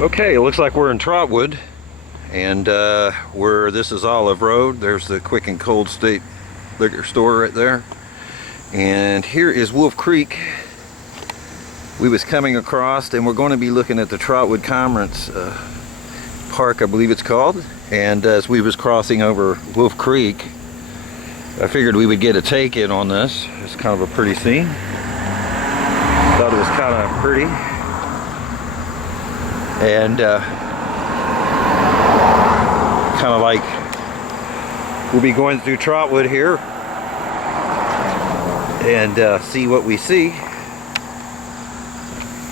Okay, it looks like we're in Trotwood, and this is Olive Road. There's the Quick and Cold State liquor store right there, and here is Wolf Creek. We was coming across, and we're going to be looking at the Trotwood Commerce Park, I believe it's called. And as we was crossing over Wolf Creek, I figured we would get a take in on this. It's kind of a pretty scene. Thought it was kind of pretty. And kind of like we'll be going through Trotwood here and see what we see.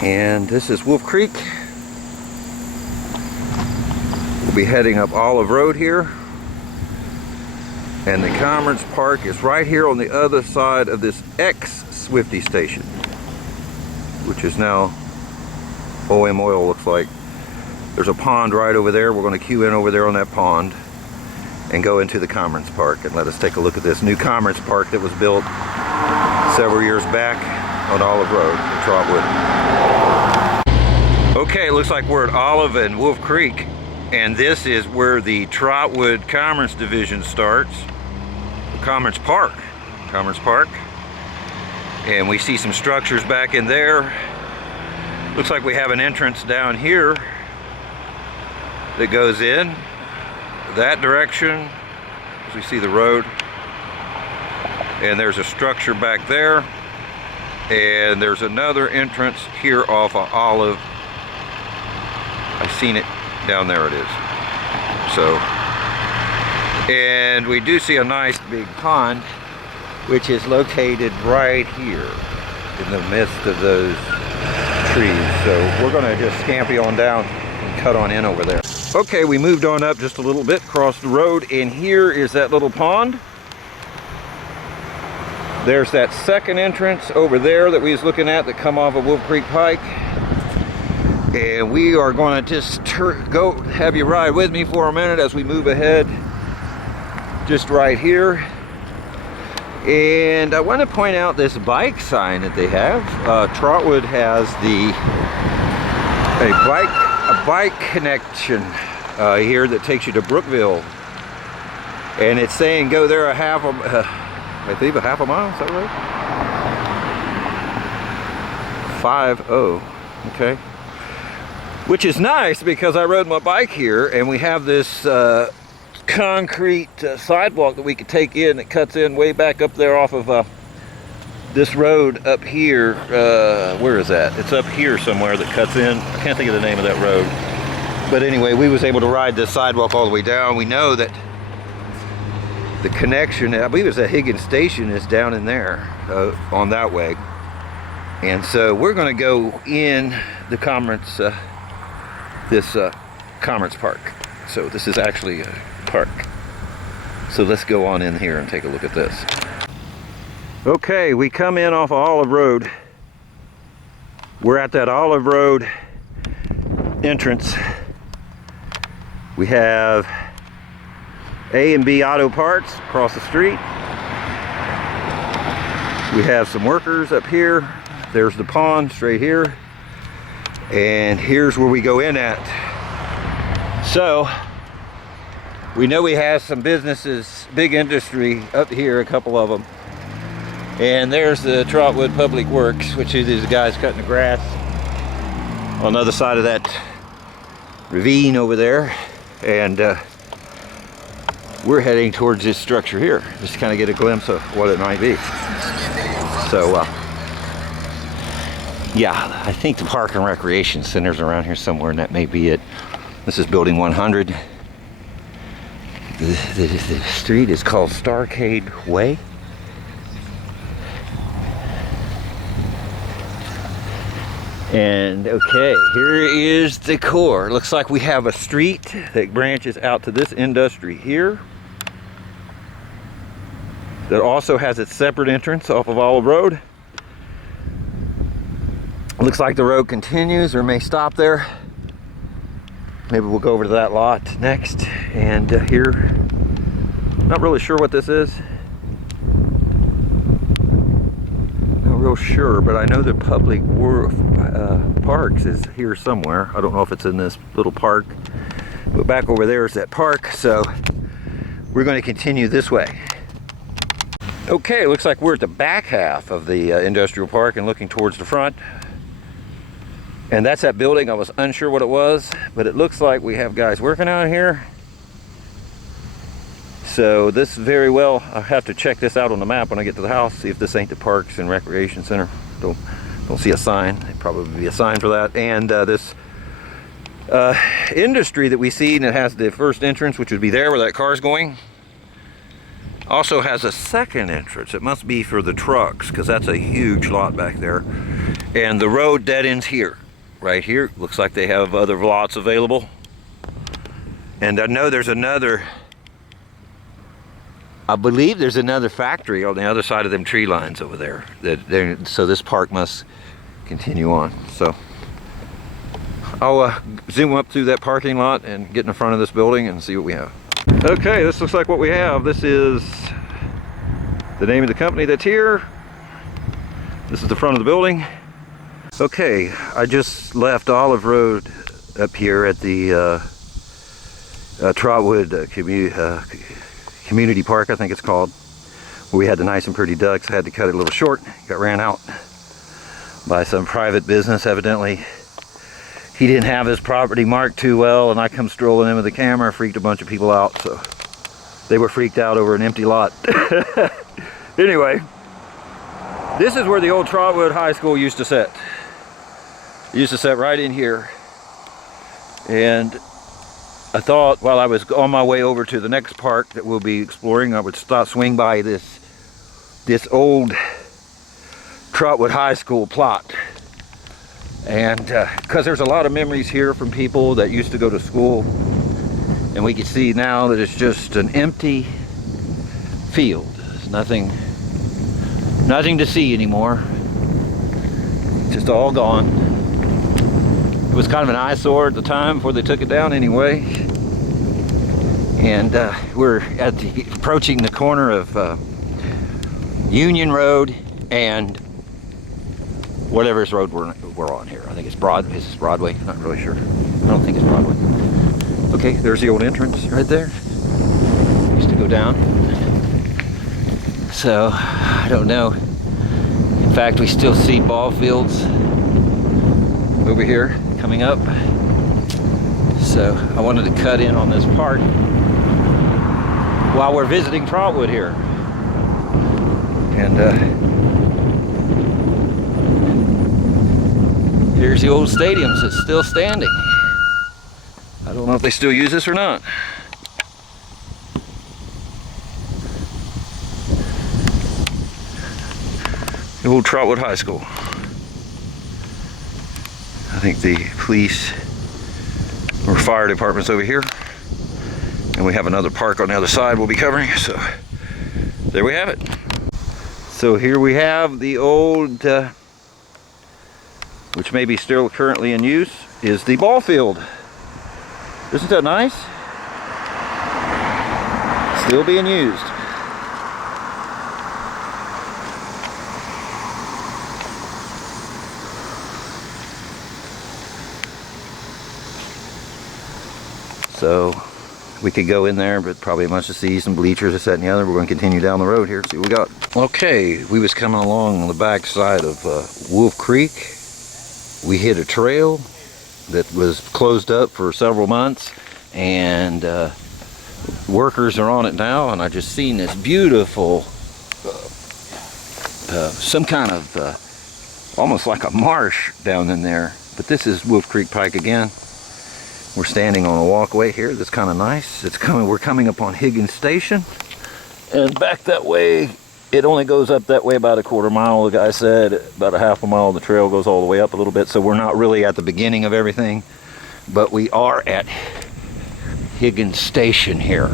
And this is Wolf Creek. We'll be heading up Olive Road here, and the Commerce Park is right here on the other side of this ex-Swifty station, which is now OM Oil. Looks like there's a pond right over there. We're going to queue in over there on that pond and go into the Commerce Park, and let us take a look at this new Commerce Park that was built several years back on Olive Road in Trotwood. Okay, it looks like we're at Olive and Wolf Creek, and this is where the Trotwood Commerce Division starts. The Commerce Park. And we see some structures back in there. Looks like we have an entrance down here that goes in that direction, as we see the road. And there's a structure back there. And there's another entrance here off of Olive. I've seen it down there, it is. So, and we do see a nice big pond, which is located right here in the midst of those trees. So we're gonna just scamper on down and cut on in over there. Okay, we moved on up just a little bit, across the road, and here is that little pond. There's that second entrance over there that we was looking at that come off of Wolf Creek Pike. And we are going to just go have you ride with me for a minute as we move ahead, just right here. And I want to point out this bike sign that they have. Trotwood has a bike connection here that takes you to Brookville, and it's saying go there I believe a half a mile. Is that right? 50. Okay. Which is nice, because I rode my bike here, and we have this concrete sidewalk that we could take in that cuts in way back up there off of this road up here. Where is that? It's up here somewhere that cuts in. I can't think of the name of that road. But anyway, we was able to ride this sidewalk all the way down. We know that the connection, I believe it's at Higgins Station, is down in there on that way. And so we're going to go in the Commerce, Commerce Park. So this is actually a park. So let's go on in here and take a look at this. Okay, we come in off of Olive Road. We're at that Olive Road entrance. We have A&B Auto Parts across the street. We have some workers up here. There's the pond straight here. And here's where we go in at. So, we know we have some businesses, big industry up here, a couple of them. And there's the Trotwood Public Works, which is these guys cutting the grass on the other side of that ravine over there. And we're heading towards this structure here, just to kind of get a glimpse of what it might be. So, yeah, I think the Park and Recreation Center's around here somewhere, and that may be it. This is building 100. The street is called Starcade Way. And okay, here is the core. Looks like we have a street that branches out to this industry here, that also has its separate entrance off of Olive Road. Looks like the road continues, or may stop there. Maybe we'll go over to that lot next. And here, not really sure what this is. Not real sure, but I know the Public Parks is here somewhere. I don't know if it's in this little park, but back over there is that park, so we're going to continue this way. Okay, it looks like we're at the back half of the industrial park and looking towards the front. And that's that building. I was unsure what it was, but it looks like we have guys working out here. So this very well, I'll have to check this out on the map when I get to the house, see if this ain't the Parks and Recreation Center. Don't see a sign. There'd probably be a sign for that. And this industry that we see, and it has the first entrance, which would be there where that car's going, also has a second entrance. It must be for the trucks, because that's a huge lot back there. And the road dead ends here, right here. Looks like they have other lots available. And I know there's another, I believe there's another factory on the other side of them tree lines over there. So this park must continue on. So I'll zoom up through that parking lot and get in front of this building and see what we have. Okay, this looks like what we have. This is the name of the company that's here. This is the front of the building. Okay, I just left Olive Road up here at the Trotwood Community Park, I think it's called, where we had the nice and pretty ducks. I had to cut it a little short, got ran out by some private business. Evidently he didn't have his property marked too well, and I come strolling in with the camera, freaked a bunch of people out, so they were freaked out over an empty lot. Anyway, this is where the old Trotwood High School used to sit. It used to sit right in here, and I thought while I was on my way over to the next park that we'll be exploring, I would swing by this old Trotwood High School plot. And because there's a lot of memories here from people that used to go to school, and we can see now that it's just an empty field. There's nothing to see anymore. It's just all gone. It was kind of an eyesore at the time before they took it down anyway. And we're approaching the corner of Union Road and whatever's road we're on here. I think it's Is this Broadway? Not really sure. I don't think it's Broadway. Okay, there's the old entrance right there. Used to go down. So, I don't know. In fact, we still see ball fields over here coming up. So, I wanted to cut in on this park while we're visiting Trotwood here. And here's the old stadium that's still standing. I don't know if they still use this or not. The old Trotwood High School. I think the police or fire department's over here. And we have another park on the other side we'll be covering. So there we have it. So here we have the old, which may be still currently in use, is the ball field. Isn't that nice? Still being used. So we could go in there, but probably much to see, some bleachers, this, that, and the other. We're going to continue down the road here, see what we got. Okay, we was coming along the back side of Wolf Creek. We hit a trail that was closed up for several months, and workers are on it now, and I just seen this beautiful some kind of almost like a marsh down in there, but this is Wolf Creek Pike again. We're standing on a walkway here that's kind of nice. We're coming up on Higgins Station, and back that way it only goes up that way about a quarter mile. The guy said about a half a mile. The trail goes all the way up a little bit, so we're not really at the beginning of everything, but we are at Higgins Station here,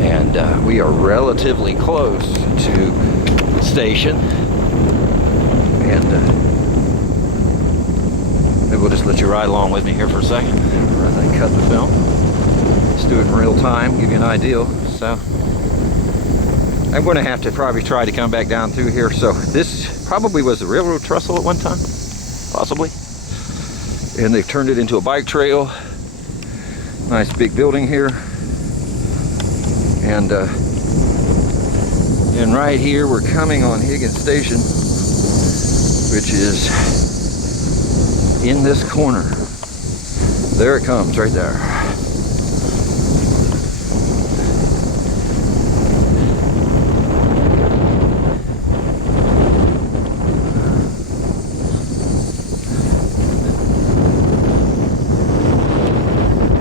and we are relatively close to the station. And maybe we'll just let you ride along with me here for a second rather than cut the film. Let's do it in real time, give you an idea. So I'm going to have to probably try to come back down through here. So this probably was the railroad trestle at one time, possibly. And they've turned it into a bike trail. Nice big building here. And right here we're coming on Higgins Station, which is in this corner. There it comes, right there.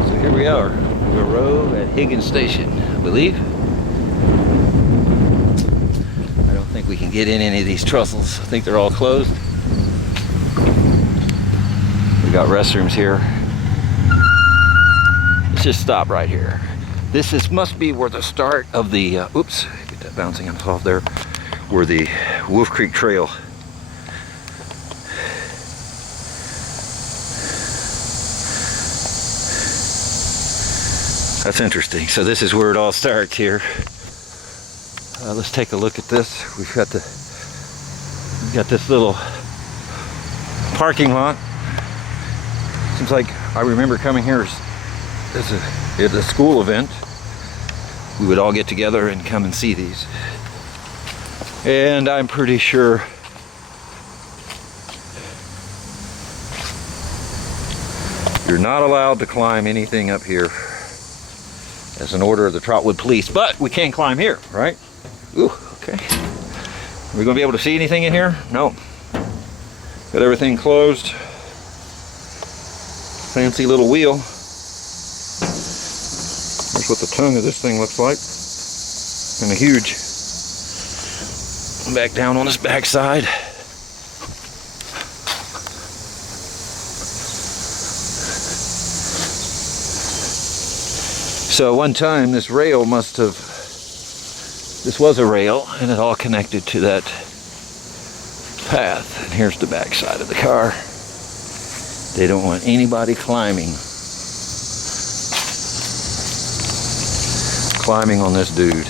So here we are, the row at Higgins Station, I believe. I don't think we can get in any of these trestles. I think they're all closed. We got restrooms here. Let's just stop right here. This must be where the start of the, oops, get that bouncing off there, where the Wolf Creek Trail. That's interesting. So this is where it all starts here. Let's take a look at this. We've got this little parking lot. Seems like I remember coming here as a school event. We would all get together and come and see these. And I'm pretty sure you're not allowed to climb anything up here as an order of the Trotwood Police, but we can climb here, right? Ooh, okay. Are we gonna be able to see anything in here? No. Got everything closed. Fancy little wheel. Here's what the tongue of this thing looks like. Kind of huge. Back down on this back side. So one time this rail must have, this was a rail and it all connected to that path. And here's the back side of the car. They don't want anybody climbing on this dude.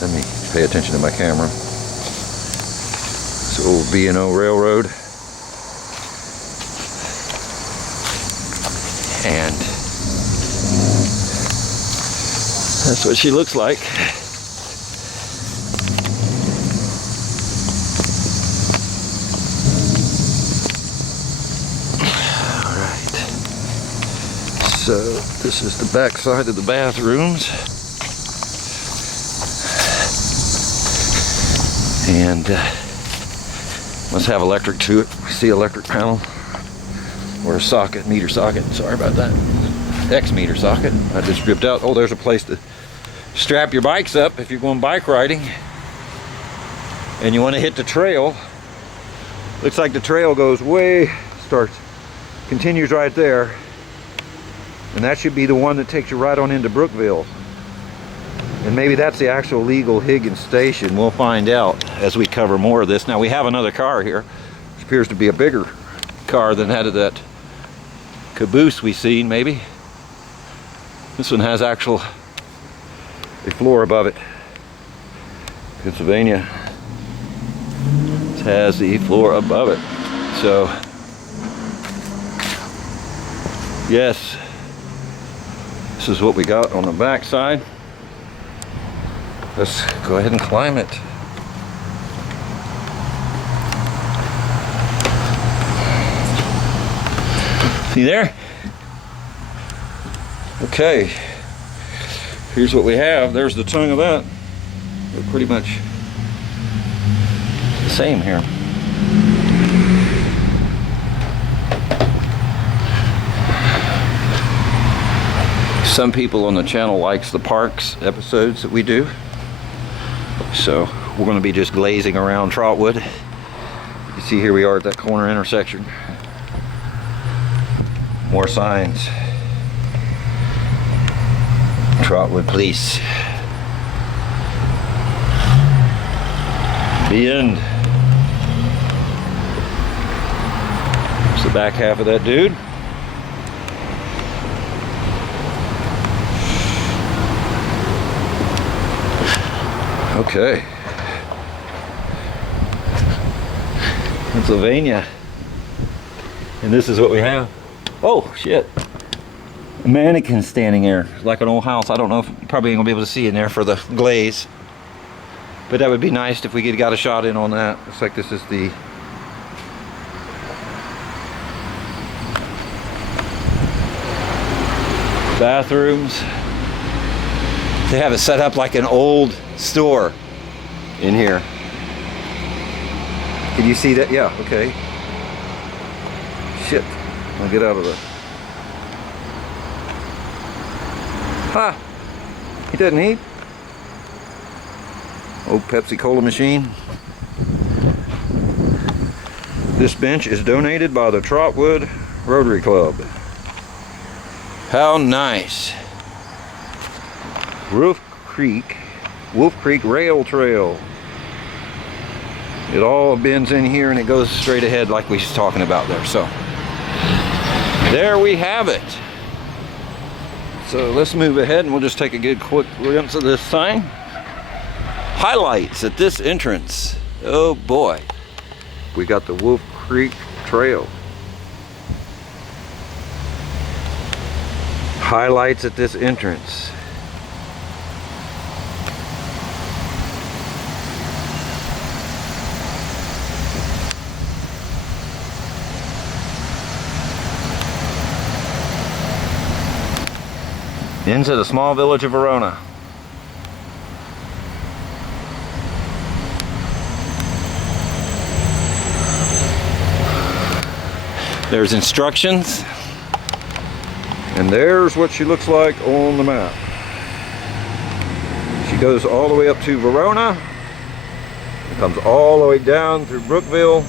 Let me pay attention to my camera. This old B&O Railroad. And that's what she looks like. So this is the back side of the bathrooms. And must have electric to it. We see electric panel or a socket, meter socket. Sorry about that. X meter socket. I just stripped out. Oh, there's a place to strap your bikes up if you're going bike riding and you want to hit the trail. Looks like the trail goes way, continues right there. And that should be the one that takes you right on into Brookville. And maybe that's the actual legal Higgins Station. We'll find out as we cover more of this. Now we have another car here, which appears to be a bigger car than that caboose we seen, maybe. This one has a floor above it. Pennsylvania has the floor above it. So, yes. This is what we got on the back side. Let's go ahead and climb it. See there? Okay. Here's what we have. There's the tongue of that. We're pretty much the same here. Some people on the channel likes the parks episodes that we do. So we're going to be just glazing around Trotwood. You can see here we are at that corner intersection. More signs. Trotwood Police. The end. It's the back half of that dude. Okay. Pennsylvania. And this is what we have. Oh, shit. A mannequin standing there, like an old house. I don't know if you probably ain't gonna be able to see in there for the glaze. But that would be nice if we got a shot in on that. Looks like this is the bathrooms. They have it set up like an old store in here. Can you see that? Yeah, okay. Shit. I'll get out of the... Ha! He doesn't eat. Old Pepsi Cola machine. This bench is donated by the Trotwood Rotary Club. How nice. Wolf Creek Rail Trail. It all bends in here and it goes straight ahead like we was talking about there. So there we have it. So let's move ahead and we'll just take a good quick glimpse of this sign. Highlights at this entrance. Oh boy. We got the Wolf Creek Trail. Highlights at this entrance. Into the small village of Verona. There's instructions, and there's what she looks like on the map. She goes all the way up to Verona, comes all the way down through Brookville,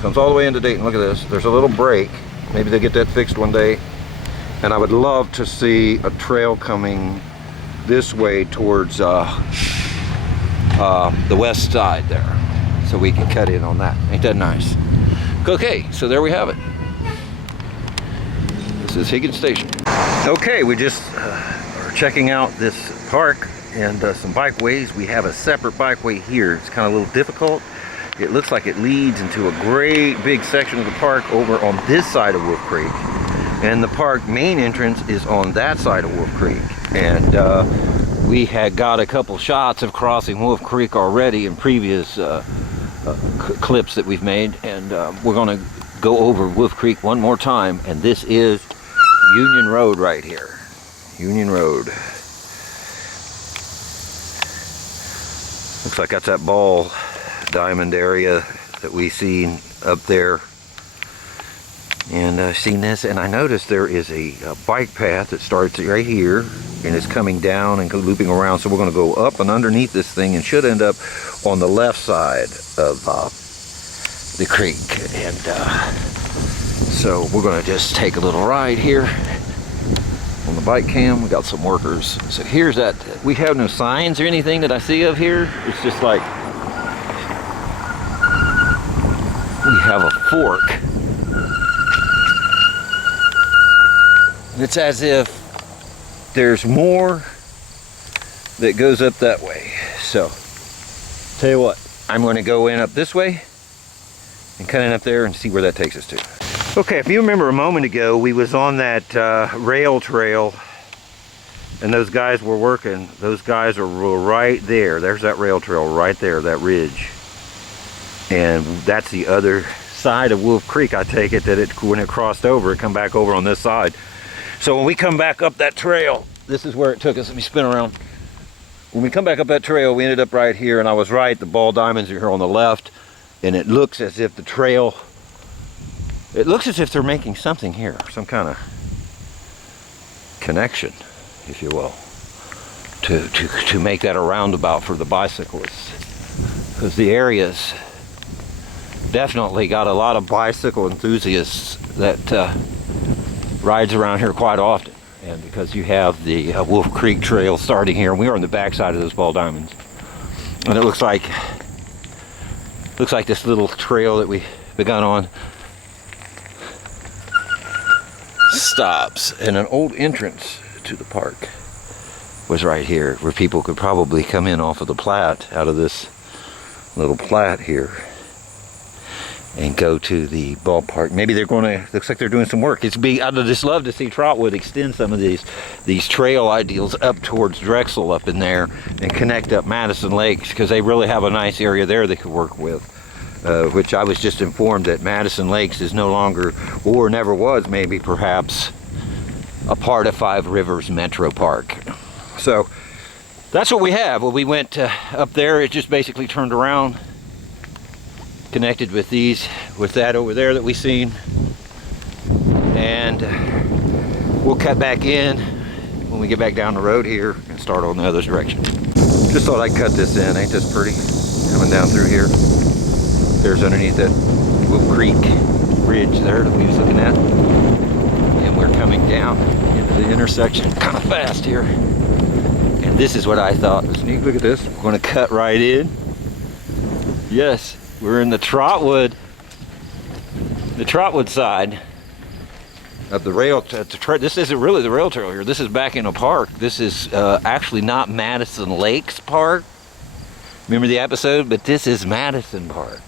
comes all the way into Dayton. Look at this, there's a little break. Maybe they'll get that fixed one day. And I would love to see a trail coming this way towards the west side there, so we can cut in on that. Ain't that nice? Okay, so there we have it. This is Higgins Station. Okay, we just are checking out this park and some bikeways. We have a separate bikeway here. It's kind of a little difficult. It looks like it leads into a great big section of the park over on this side of Wolf Creek. And the park main entrance is on that side of Wolf Creek. And we had got a couple shots of crossing Wolf Creek already in previous clips that we've made. And we're gonna go over Wolf Creek one more time. And this is Union Road right here. Union Road. Looks like that's that ball diamond area that we seen up there. And I've seen this, and I noticed there is a bike path that starts right here and is coming down and looping around. So we're going to go up and underneath this thing and should end up on the left side of the creek. And so we're going to just take a little ride here on the bike cam. We got some workers. So here's that. We have no signs or anything that I see of here. It's just like we have a fork. It's as if there's more that goes up that way. So, tell you what, I'm going to go in up this way and cut in up there and see where that takes us to. Okay, if you remember a moment ago, we was on that rail trail and those guys were working. Those guys are right there. There's that rail trail right there, that ridge. And that's the other side of Wolf Creek, I take it, that when it crossed over, it come back over on this side. So when we come back up that trail, this is where it took us. Let me spin around. When we come back up that trail, we ended up right here, and I was right, the ball diamonds are here on the left, and it looks as if the trail, it looks as if they're making something here, some kind of connection, if you will, to make that a roundabout for the bicyclists. Because the area's definitely got a lot of bicycle enthusiasts that rides around here quite often. And because you have the Wolf Creek Trail starting here, and we are on the backside of those ball diamonds. And it looks like this little trail that we begun on stops in an old entrance to the park. was right here, where people could probably come in off of the Platte, out of this little Platte here, and go to the ballpark. Maybe they're going to, looks like they're doing some work. I'd just love to see Trotwood extend some of these trail ideals up towards Drexel up in there and connect up Madison Lakes, because they really have a nice area there they could work with. Which I was just informed that Madison Lakes is no longer, or never was maybe perhaps, a part of Five Rivers Metro Park. So that's what we have. Well, we went up there, it just basically turned around, connected with that over there that we seen, and we'll cut back in when we get back down the road here and start on the other direction. Just thought I'd cut this in. Ain't this pretty? Coming down through here. There's underneath that Wolf Creek bridge there that we was looking at, and we're coming down into the intersection kind of fast here. And this is what I thought was neat. Look at this. We're going to cut right in. Yes. We're in the Trotwood side of the rail. This isn't really the rail trail here. This is back in a park. This is actually not Madison Lakes Park. Remember the episode? But this is Madison Park.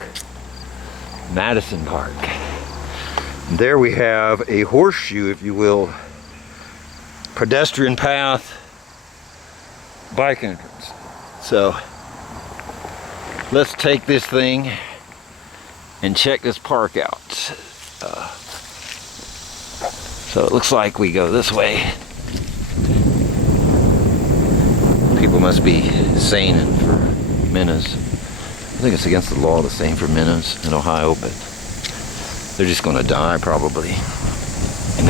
Madison Park. And there we have a horseshoe, if you will, pedestrian path, bike entrance. So let's take this thing and check this park out. So it looks like we go this way. People must be seinen for minnows. I think it's against the law to seine for minnows in Ohio, but they're just going to die probably in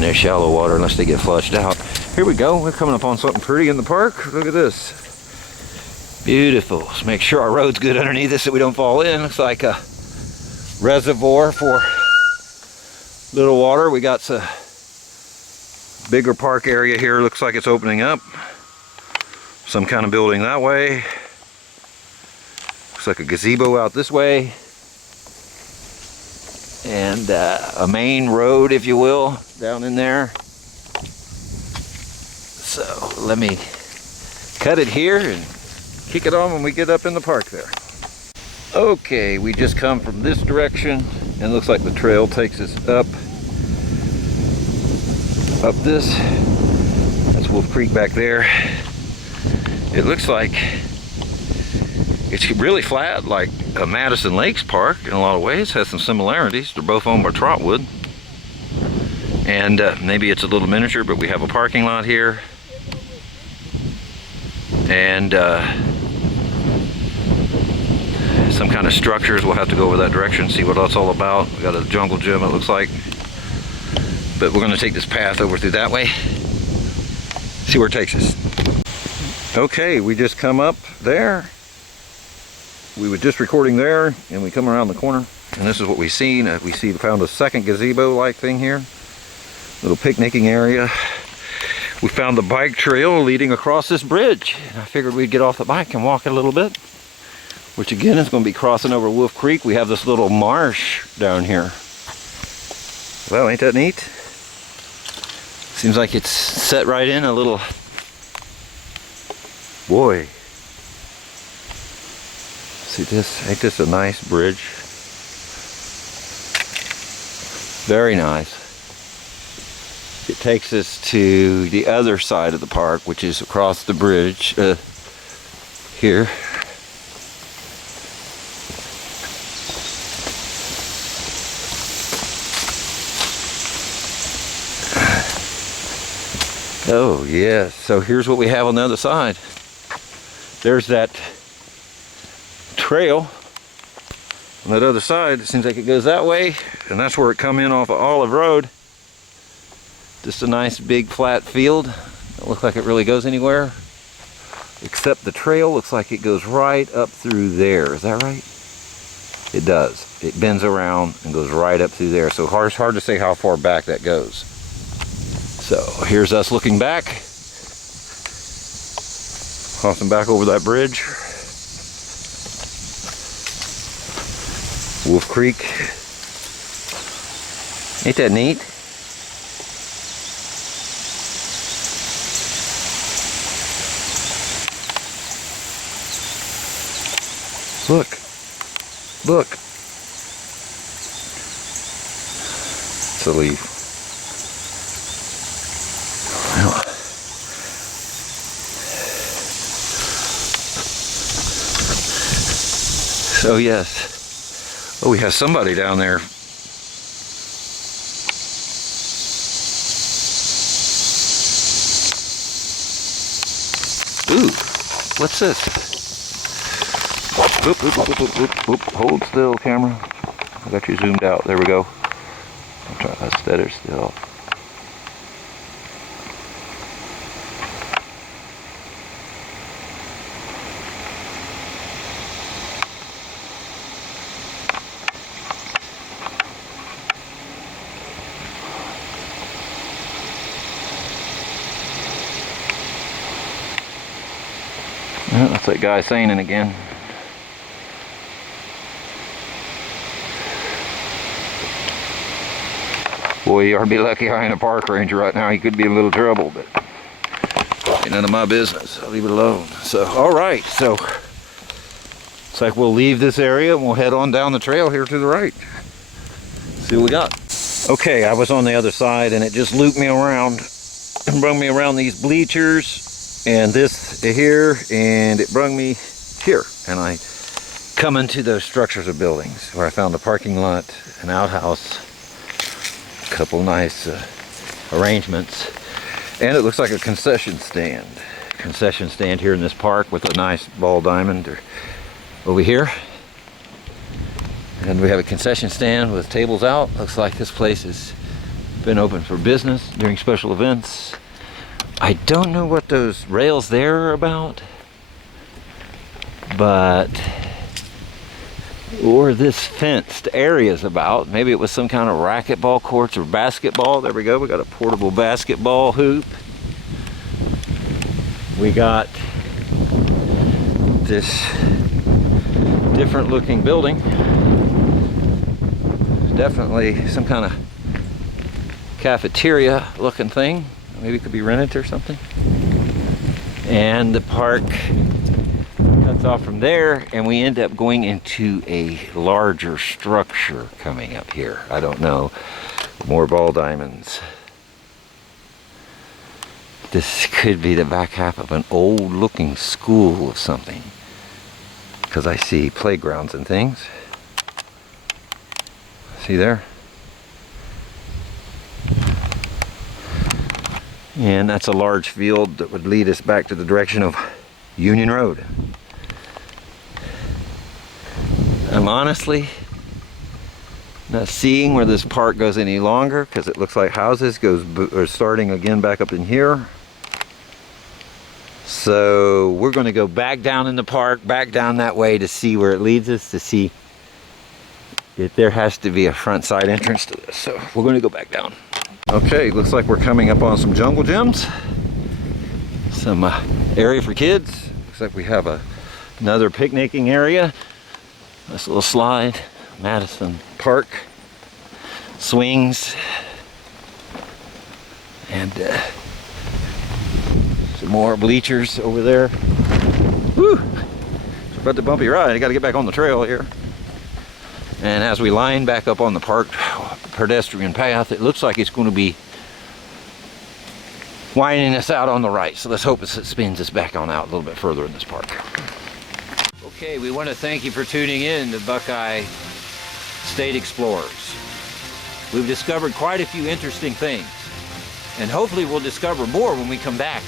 their shallow water unless they get flushed out. Here we go. We're coming up on something pretty in the park. Look at this. Beautiful. Let's make sure our road's good underneath us so we don't fall in. Looks like a reservoir for little water. We got a bigger park area here. Looks like it's opening up. Some kind of building that way. Looks like a gazebo out this way. And a main road, if you will, down in there. So let me cut it here and kick it on when we get up in the park there. Okay, we just come from this direction, and it looks like the trail takes us up this. That's Wolf Creek back there. It looks like it's really flat, like Madison Lakes Park in a lot of ways. Has some similarities. They're both owned by Trotwood, and maybe it's a little miniature, but we have a parking lot here, and some kind of structures. We'll have to go over that direction, see what that's all about. We got a jungle gym, it looks like, but we're going to take this path over through that way, see where it takes us. Okay, we just come up there. We were just recording there, and we come around the corner, and this is what we've seen. Found a second gazebo-like thing here, little picnicking area. We found the bike trail leading across this bridge, and I figured we'd get off the bike and walk it a little bit, which again is going to be crossing over Wolf Creek. We have this little marsh down here. Well, ain't that neat? Seems like it's set right in a little, boy. See this? Ain't this a nice bridge? Very nice. It takes us to the other side of the park, which is across the bridge here. Oh yes, so here's what we have on the other side. There's that trail on that other side. It seems like it goes that way, and that's where it come in off of Olive Road. Just a nice big flat field. Don't look like it really goes anywhere, except the trail looks like it goes right up through there. Is that right? It does. It bends around and goes right up through there. So it's hard to say how far back that goes. So here's us looking back, crossing back over that bridge. Wolf Creek. Ain't that neat? Look. Look. It's a leaf. So yes. Oh, we have somebody down there. Ooh, what's this? Oop, oop, oop, oop, oop, oop. Hold still, camera. I got you zoomed out. There we go. I'll try that steadier still. Well, that's that guy saying it again. Boy, you ought to be lucky I ain't a park ranger right now. He could be in a little trouble, but ain't none of my business. I'll leave it alone. So, all right. So, looks like we'll leave this area and we'll head on down the trail here to the right. See what we got. Okay, I was on the other side and it just looped me around and brought me around these bleachers and this here, and it brought me here. And I come into those structures of buildings where I found a parking lot, an outhouse, a couple nice arrangements, and it looks like a concession stand. Concession stand here in this park with a nice ball diamond over here. And we have a concession stand with tables out. Looks like this place has been open for business during special events. I don't know what those rails there are about, but or this fenced area is about. Maybe it was some kind of racquetball courts or basketball. There we go. We got a portable basketball hoop. We got this different looking building. Definitely some kind of cafeteria looking thing. Maybe it could be rented or something. And the park cuts off from there and we end up going into a larger structure coming up here. I don't know. More ball diamonds. This could be the back half of an old looking school of something, because I see playgrounds and things. See there? And that's a large field that would lead us back to the direction of Union Road. I'm honestly not seeing where this park goes any longer, because it looks like houses are starting again back up in here. So we're going to go back down in the park, back down that way to see where it leads us, to see if there has to be a front side entrance to this. So we're going to go back down. Okay, looks like we're coming up on some jungle gyms, some area for kids. Looks like we have another picnicking area. This little slide, Madison Park, swings, and some more bleachers over there. Woo! It's about the bumpy ride. I got to get back on the trail here. And as we line back up on the park pedestrian path, it looks like it's going to be winding us out on the right. So let's hope it spins us back on out a little bit further in this park. Okay, we want to thank you for tuning in to Buckeye State Explorers. We've discovered quite a few interesting things, and hopefully we'll discover more when we come back.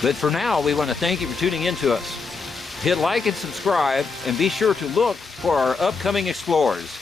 But for now, we want to thank you for tuning in to us. Hit like and subscribe, and be sure to look for our upcoming explorers.